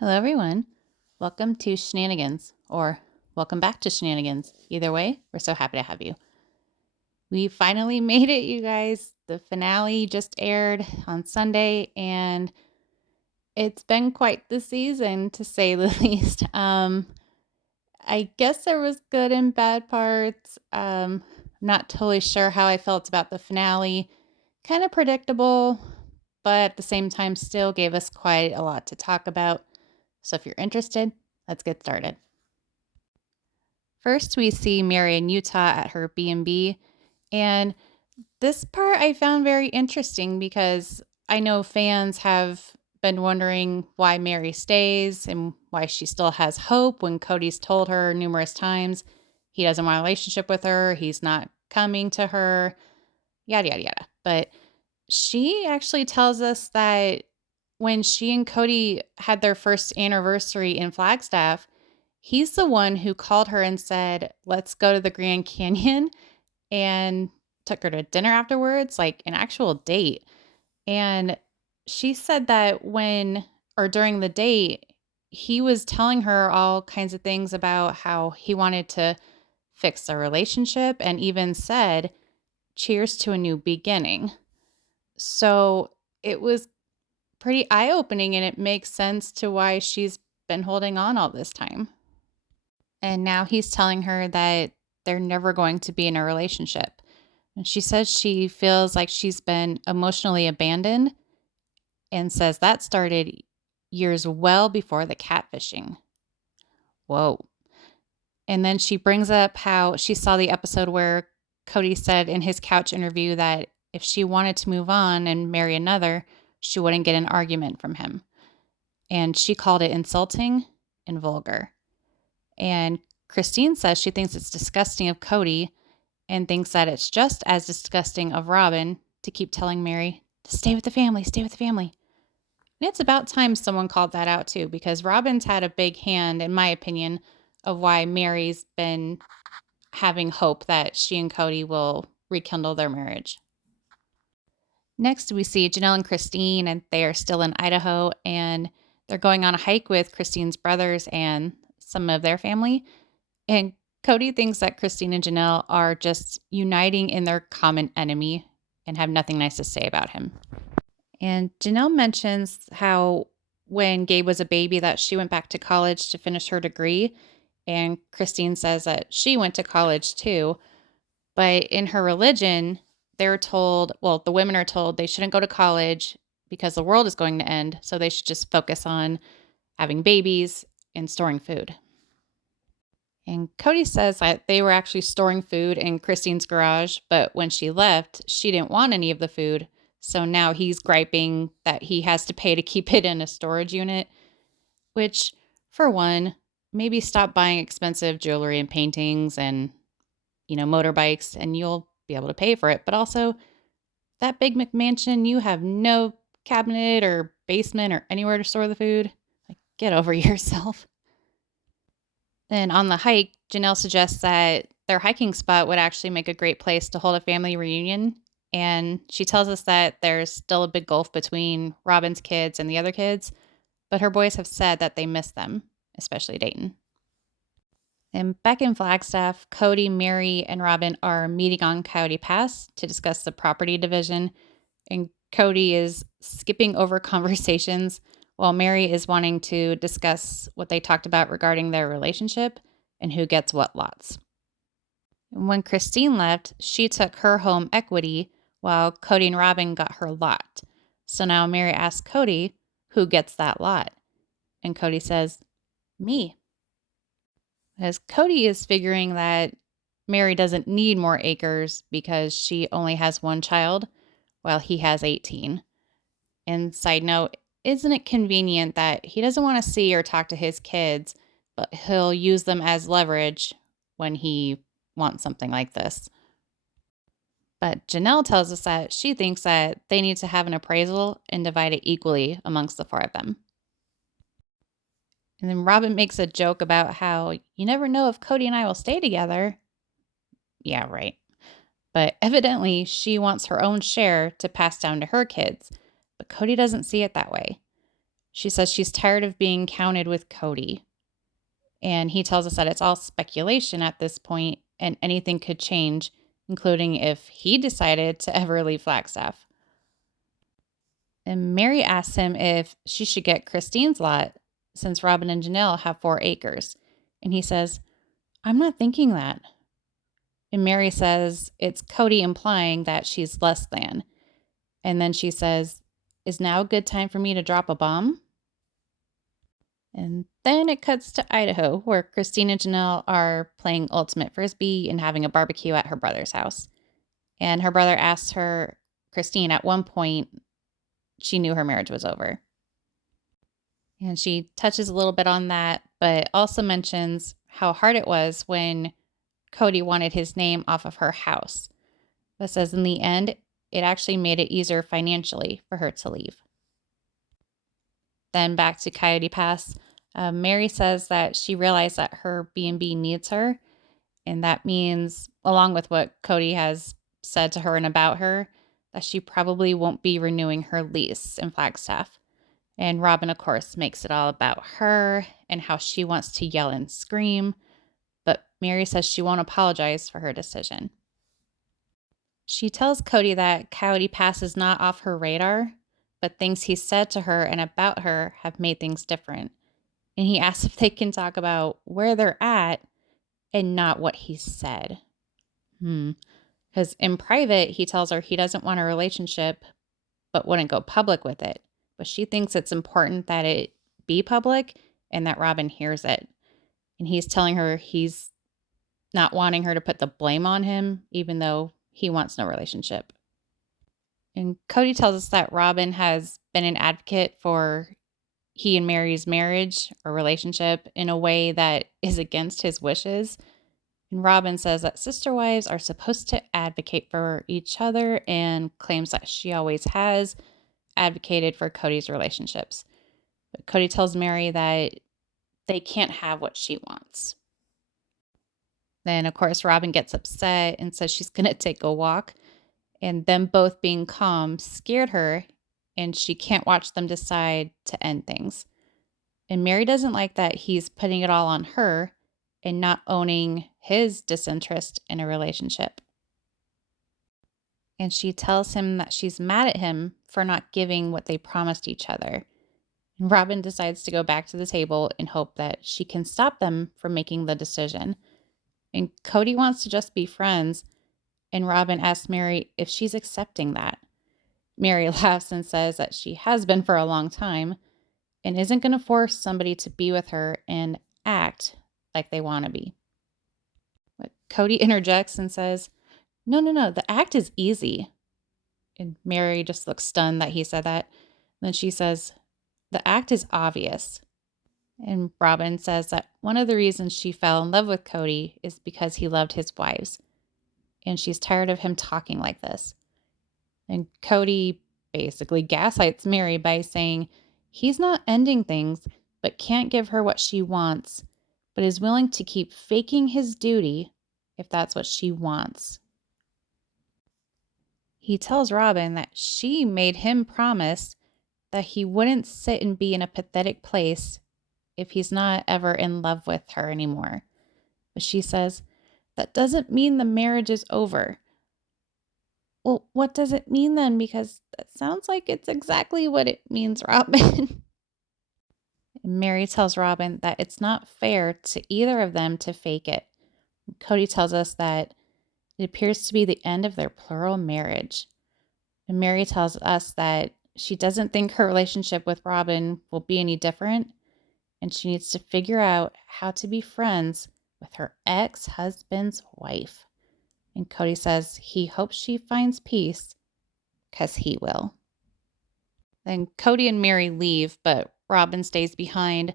Hello, everyone. Welcome to Shenanigans, or welcome back to Shenanigans. Either way, we're so happy to have you. We finally made it, you guys. The finale just aired on Sunday, and it's been quite the season, to say the least. I guess there was good and bad parts. Not totally sure how I felt about the finale. Kind of predictable, but at the same time still gave us quite a lot to talk about. So if you're interested, let's get started. First, we see Mary in Utah at her B&B, and this part I found very interesting because I know fans have been wondering why Mary stays and why she still has hope when Cody's told her numerous times he doesn't want a relationship with her, he's not coming to her, yada, yada, yada. But she actually tells us that when she and Cody had their first anniversary in Flagstaff, he's the one who called her and said, "Let's go to the Grand Canyon," and took her to dinner afterwards, like an actual date. And she said that during the date, he was telling her all kinds of things about how he wanted to fix their relationship and even said, "Cheers to a new beginning." So it was pretty eye opening, and it makes sense to why she's been holding on all this time. And now he's telling her that they're never going to be in a relationship. And she says she feels like she's been emotionally abandoned and says that started years well before the catfishing. Whoa. And then she brings up how she saw the episode where Cody said in his couch interview that if she wanted to move on and marry another, she wouldn't get an argument from him. And she called it insulting and vulgar. And Christine says she thinks it's disgusting of Cody and thinks that it's just as disgusting of Robin to keep telling Mary to stay with the family, stay with the family. And it's about time someone called that out too, because Robin's had a big hand, in my opinion, of why Mary's been having hope that she and Cody will rekindle their marriage. Next, we see Janelle and Christine, and they are still in Idaho, and they're going on a hike with Christine's brothers and some of their family. And Cody thinks that Christine and Janelle are just uniting in their common enemy and have nothing nice to say about him. And Janelle mentions how when Gabe was a baby that she went back to college to finish her degree. And Christine says that she went to college too. But in her religion, they're told, well, the women are told they shouldn't go to college because the world is going to end. So they should just focus on having babies and storing food. And Cody says that they were actually storing food in Christine's garage, but when she left, she didn't want any of the food. So now he's griping that he has to pay to keep it in a storage unit, which, for one, maybe stop buying expensive jewelry and paintings and, motorbikes, and you'll be able to pay for it. But also, that big McMansion, you have no cabinet or basement or anywhere to store the food. Like, get over yourself. Then on the hike, Janelle suggests that their hiking spot would actually make a great place to hold a family reunion. And she tells us that there's still a big gulf between Robin's kids and the other kids, but her boys have said that they miss them, especially Dayton. And back in Flagstaff, Cody, Mary, and Robin are meeting on Coyote Pass to discuss the property division. And Cody is skipping over conversations while Mary is wanting to discuss what they talked about regarding their relationship and who gets what lots. And when Christine left, she took her home equity while Cody and Robin got her lot. So now Mary asks Cody who gets that lot. And Cody says, "Me." As Cody is figuring that Mary doesn't need more acres because she only has one child while he has 18. And side note, isn't it convenient that he doesn't want to see or talk to his kids, but he'll use them as leverage when he wants something like this? But Janelle tells us that she thinks that they need to have an appraisal and divide it equally amongst the four of them. And then Robin makes a joke about how you never know if Cody and I will stay together. Yeah, right. But evidently, she wants her own share to pass down to her kids. But Cody doesn't see it that way. She says she's tired of being counted with Cody. And he tells us that it's all speculation at this point and anything could change, including if he decided to ever leave Flagstaff. And Mary asks him if she should get Christine's lot since Robin and Janelle have 4 acres. And he says, I'm not thinking that. And Mary says it's Cody implying that she's less than. And then she says, is now a good time for me to drop a bomb? And then it cuts to Idaho, where Christine and Janelle are playing Ultimate Frisbee and having a barbecue at her brother's house. And her brother asks her, Christine, at one point, she knew her marriage was over. And she touches a little bit on that, but also mentions how hard it was when Cody wanted his name off of her house. But says in the end, it actually made it easier financially for her to leave. Then back to Coyote Pass, Mary says that she realized that her B&B needs her. And that means, along with what Cody has said to her and about her, that she probably won't be renewing her lease in Flagstaff. And Robin, of course, makes it all about her and how she wants to yell and scream. But Mary says she won't apologize for her decision. She tells Cody that Coyote Pass is not off her radar, but things he said to her and about her have made things different. And he asks if they can talk about where they're at and not what he said. Because in private, he tells her he doesn't want a relationship, but wouldn't go public with it. But she thinks it's important that it be public and that Robin hears it. And he's telling her he's not wanting her to put the blame on him, even though he wants no relationship. And Cody tells us that Robin has been an advocate for he and Mary's marriage or relationship in a way that is against his wishes. And Robin says that sister wives are supposed to advocate for each other and claims that she always has advocated for Cody's relationships. But Cody tells Mary that they can't have what she wants. Then, of course, Robin gets upset and says she's going to take a walk. And them both being calm scared her, and she can't watch them decide to end things. And Mary doesn't like that he's putting it all on her and not owning his disinterest in a relationship. And she tells him that she's mad at him for not giving what they promised each other. And Robin decides to go back to the table in hope that she can stop them from making the decision. And Cody wants to just be friends, and Robin asks Mary if she's accepting that. Mary laughs and says that she has been for a long time and isn't going to force somebody to be with her and act like they want to be. But Cody interjects and says, no, the act is easy. And Mary just looks stunned that he said that. And then she says, the act is obvious. And Robin says that one of the reasons she fell in love with Cody is because he loved his wives. And she's tired of him talking like this. And Cody basically gaslights Mary by saying he's not ending things, but can't give her what she wants, but is willing to keep faking his duty if that's what she wants. He tells Robin that she made him promise that he wouldn't sit and be in a pathetic place if he's not ever in love with her anymore. But she says, that doesn't mean the marriage is over. Well, what does it mean then? Because that sounds like it's exactly what it means, Robin. Mary tells Robin that it's not fair to either of them to fake it. Cody tells us that it appears to be the end of their plural marriage. And Mary tells us that she doesn't think her relationship with Robin will be any different, and she needs to figure out how to be friends with her ex-husband's wife. And Cody says he hopes she finds peace because he will. Then Cody and Mary leave, but Robin stays behind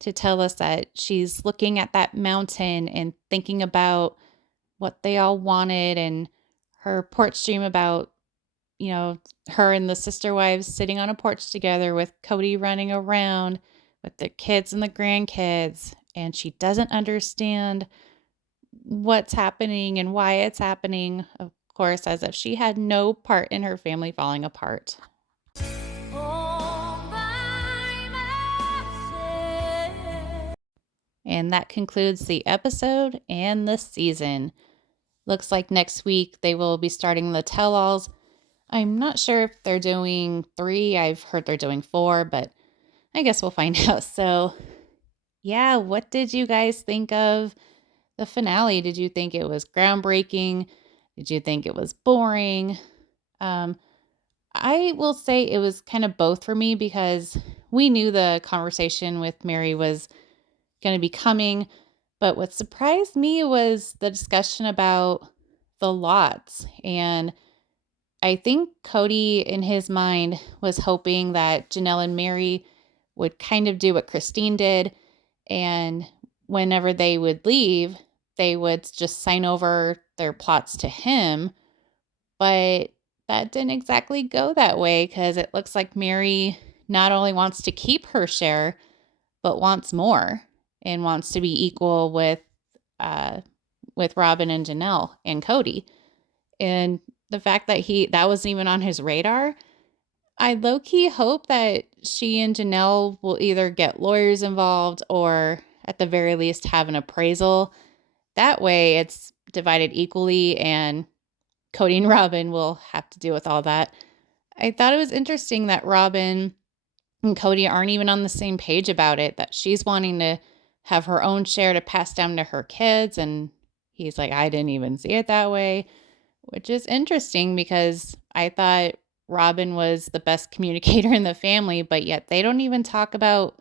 to tell us that she's looking at that mountain and thinking about what they all wanted and her porch dream about, her and the sister wives sitting on a porch together with Cody running around with the kids and the grandkids. And she doesn't understand what's happening and why it's happening, of course, as if she had no part in her family falling apart. All by And that concludes the episode and the season. Looks like next week they will be starting the tell-alls. I'm not sure if they're doing 3. I've heard they're doing 4, but I guess we'll find out. So, yeah, what did you guys think of the finale? Did you think it was groundbreaking? Did you think it was boring? Um, I will say it was kind of both for me because we knew the conversation with Mary was going to be coming. But what surprised me was the discussion about the lots. And I think Cody, in his mind, was hoping that Janelle and Mary would kind of do what Christine did. And whenever they would leave, they would just sign over their plots to him. But that didn't exactly go that way because it looks like Mary not only wants to keep her share, but wants more and wants to be equal uh, with Robin and Janelle and Cody. And the fact that that wasn't even on his radar, I low-key hope that she and Janelle will either get lawyers involved or at the very least have an appraisal. That way it's divided equally and Cody and Robin will have to deal with all that. I thought it was interesting that Robin and Cody aren't even on the same page about it, that she's wanting to have her own share to pass down to her kids. And he's like, I didn't even see it that way, which is interesting because I thought Robin was the best communicator in the family, but yet they don't even talk about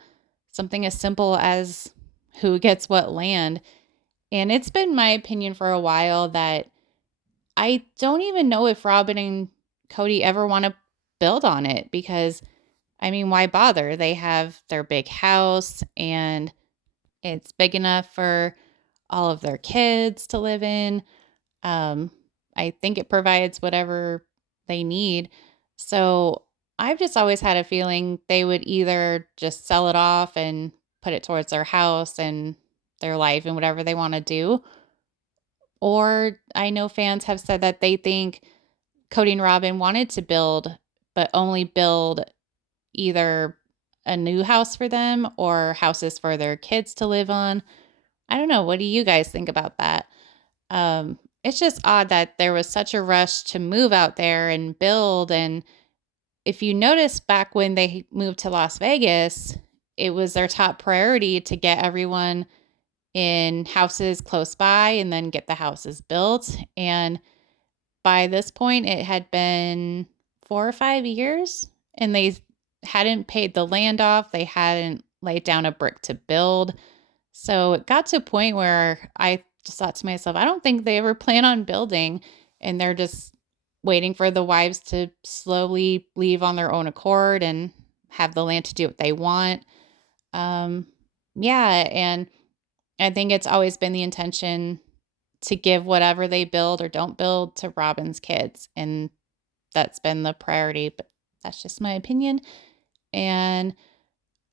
something as simple as who gets what land. And it's been my opinion for a while that I don't even know if Robin and Cody ever want to build on it because, I mean, why bother? They have their big house and it's big enough for all of their kids to live in. Um, I think it provides whatever they need. So I've just always had a feeling they would either just sell it off and put it towards their house and their life and whatever they want to do. Or I know fans have said that they think Cody and Robin wanted to build, but only build either a new house for them or houses for their kids to live on. I don't know. What do you guys think about that? It's just odd that there was such a rush to move out there and build. And if you notice back when they moved to Las Vegas, it was their top priority to get everyone in houses close by and then get the houses built. And by this point, it had been 4 or 5 years and they hadn't paid the land off. They hadn't laid down a brick to build. So it got to a point where I just thought to myself, I don't think they ever plan on building and they're just waiting for the wives to slowly leave on their own accord and have the land to do what they want. Um, yeah, and I think it's always been the intention to give whatever they build or don't build to Robin's kids. And that's been the priority, but that's just my opinion. And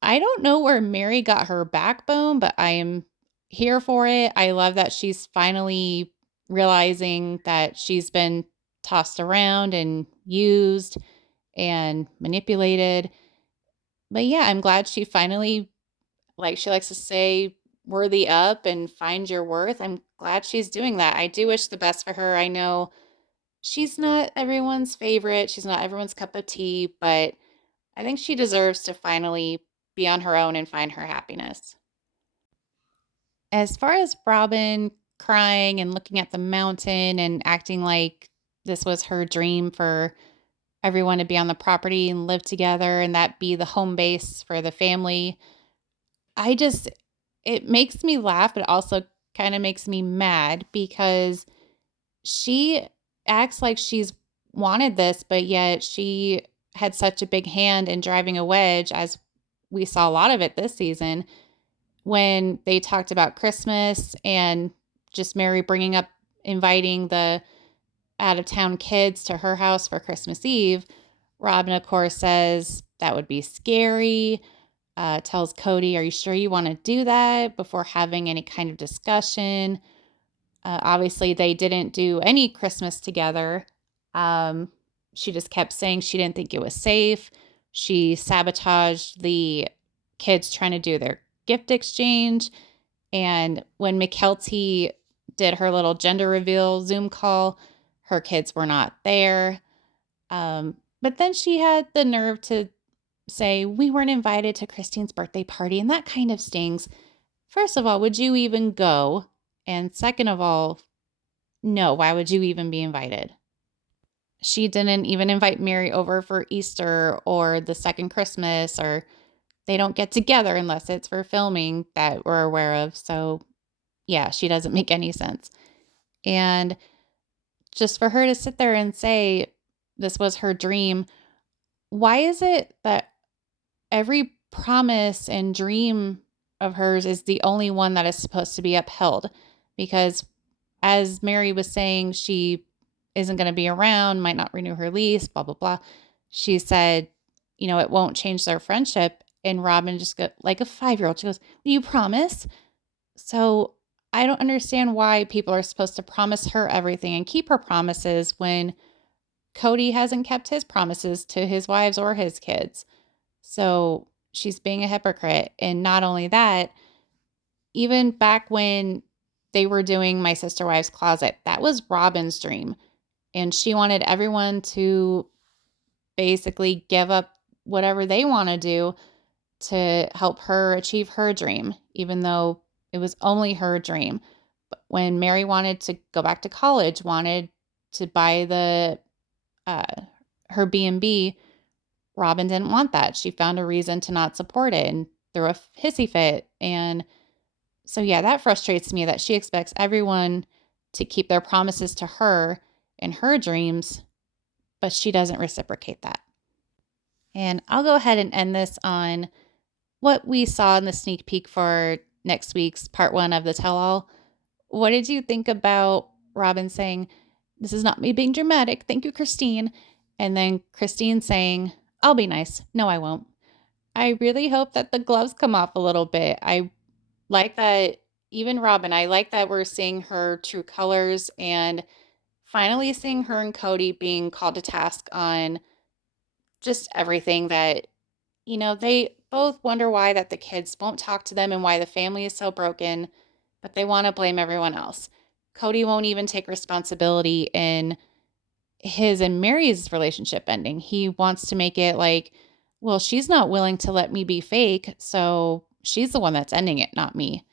I don't know where Mary got her backbone, but I am here for it. I love that she's finally realizing that she's been tossed around and used and manipulated. But yeah, I'm glad she finally, like she likes to say, worthy up and find your worth. I'm glad she's doing that. I do wish the best for her. I know she's not everyone's favorite. She's not everyone's cup of tea, but I think she deserves to finally be on her own and find her happiness. As far as Robin crying and looking at the mountain and acting like this was her dream for everyone to be on the property and live together and that be the home base for the family, I just, it makes me laugh, but also kind of makes me mad because she acts like she's wanted this, but yet she had such a big hand in driving a wedge, as we saw a lot of it this season, when they talked about Christmas and just Mary bringing up inviting the out of town kids to her house for Christmas Eve. Robin, of course, says that would be scary. Tells Cody, are you sure you want to do that before having any kind of discussion? Obviously, they didn't do any Christmas together. She just kept saying she didn't think it was safe. She sabotaged the kids trying to do their gift exchange. And when McKelty did her little gender reveal Zoom call, her kids were not there. But then she had the nerve to say, we weren't invited to Christine's birthday party, and that kind of stings. First of all, would you even go? And second of all, no, why would you even be invited? She didn't even invite Mary over for Easter or the second Christmas, or they don't get together unless it's for filming that we're aware of. So, yeah, she doesn't make any sense. And just for her to sit there and say this was her dream, why is it that every promise and dream of hers is the only one that is supposed to be upheld? Because as Mary was saying, she isn't going to be around, might not renew her lease, blah, blah, blah. She said, it won't change their friendship. And Robin just got like a 5-year-old. She goes, will you promise? So I don't understand why people are supposed to promise her everything and keep her promises when Cody hasn't kept his promises to his wives or his kids. So she's being a hypocrite. And not only that, even back when they were doing My Sister Wives Closet, that was Robin's dream. And she wanted everyone to basically give up whatever they want to do to help her achieve her dream, even though it was only her dream. But when Mary wanted to go back to college, wanted to buy the her B&B, Robin didn't want that. She found a reason to not support it and threw a hissy fit. And so, yeah, that frustrates me that she expects everyone to keep their promises to her and her dreams, but she doesn't reciprocate that. And I'll go ahead and end this on what we saw in the sneak peek for next week's part 1 of the tell-all. What did you think about Robin saying, this is not me being dramatic, thank you, Christine, and then Christine saying, I'll be nice, no I won't. I really hope that the gloves come off a little bit. I like that, even Robin, I like that we're seeing her true colors and finally seeing her and Cody being called to task on just everything that, they both wonder why that the kids won't talk to them and why the family is so broken, but they want to blame everyone else. Cody won't even take responsibility in his and Mary's relationship ending. He wants to make it like, well, she's not willing to let me be fake, so she's the one that's ending it, not me.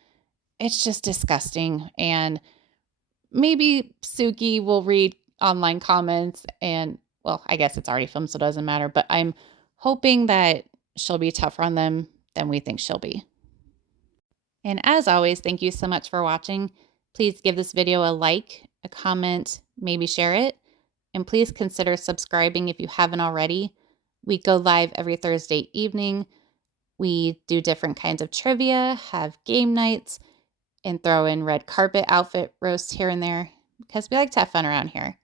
It's just disgusting. And maybe Suki will read online comments and, well, I guess it's already filmed, so it doesn't matter. But I'm hoping that she'll be tougher on them than we think she'll be. And as always, thank you so much for watching. Please give this video a like, a comment, maybe share it. And please consider subscribing if you haven't already. We go live every Thursday evening. We do different kinds of trivia, have game nights, and throw in red carpet outfit roasts here and there because we like to have fun around here.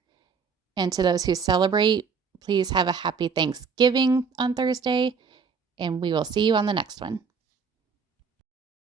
And to those who celebrate, please have a happy Thanksgiving on Thursday, and we will see you on the next one.